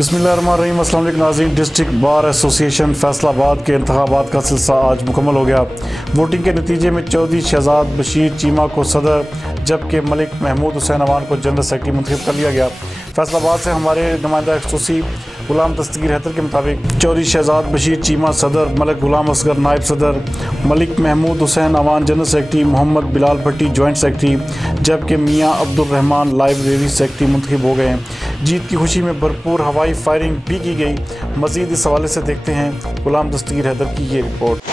बिस्मिल्लाहिर्रहमानिर्रहीम। अस्सलाम वालेकुम नाज़रीन। डिस्ट्रिक्ट बार एसोसिएशन फैसलाबाद के इंतखाबात का सिलसिला आज मुकम्मल हो गया। वोटिंग के नतीजे में चौधरी शहजाद बशीर चीमा को सदर जबकि मलिक महमूद हुसैन अवान को जनरल सेक्रेटरी मुंतखब कर लिया गया। फैसलाबाद से हमारे नुमाइंदा खुशी गुलाम दस्तगीर हैदर के मुताबिक चौधरी शहजाद बशीर चीमा सदर, मलिक गुलाम असगर नायब सदर, मलिक महमूद हुसैन अवान जनरल सेक्रेटरी, मोहम्मद बिलाल भट्टी जॉइंट सेक्रेटरी जबकि मियाँ अब्दुल रहमान लाइब्रेरी सेक्रेटरी मुंतखब हो गए हैं। जीत की खुशी में भरपूरहवाई फायरिंग भी की गई। मज़ीद इस हवाले से देखते हैं गुलाम दस्तगीर हैदर की ये रिपोर्ट।